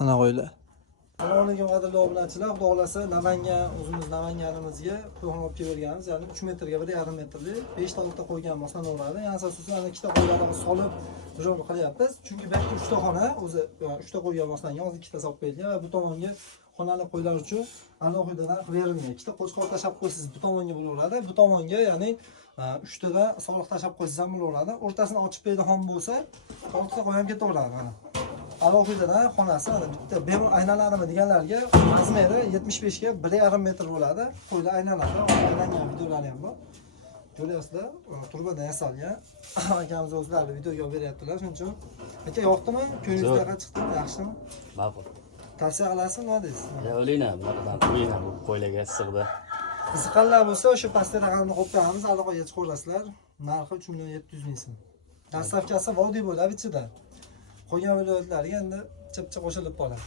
Ana qo'ylar. Assalomu alaykum qadrli obunachilar. Xudo xolasa Namangan, o'zimiz Namanganimizga qo'yxona olib kelganmiz. Ya'ni 3 metrga 1,5 metrli 5 ta 6 ta qo'ygan bo'lsa-averadi. Yani asosan ana 2 ta qo'ylarni solib jo'rab qilyapmiz. Chunki bu yerda 3 ta xona, o'zi 3 ta qo'ygan bo'lsa-dan hozir 2 ta solib qo'yilgan va bu tomonga xonali qo'ylar uchun alohida qilib berilgan. 2 ta qo'chqor tashab qo'ysiz bu tomonga bo'laveradi. Bu tomonga ya'ni 3 tada soliq tashab qo'ysiz ham bo'laveradi. O'rtasini ochib beradigan bo'lsa, 6 ta qo'y ham ketaveradi mana. Alohidadan xonasi mana bitta bem aylanadimi deganlarga razmeri 75 ga 1,5 metr bo'ladi. Qo'ylar aylanadi. Aylangan videolari ham bor. Ko'ryapsizlar, turbadan yasalgan. Akamiz o'zlari videoga olib beryaptilar. Shuning uchun aka yoqdimi? Ko'ngilingizga chiqdimi? Yaxshimi? Ma'qul. Tavsiya qilasizmi, nima deysiz? Ya o'ylayman, bunaqa qo'yinglar bu qo'ylarga issiqda. Qiziqqanlar bo'lsa, o'sha pastda raqamni qo'yib qo'yamiz, aloqaga chiqaverasizlar. Narxi 3,700,000 so'm. Dastavkasi vodiy bo'ladi ichida. Qolgan viloyatlarga endi chipcha qo'shilib qoladi.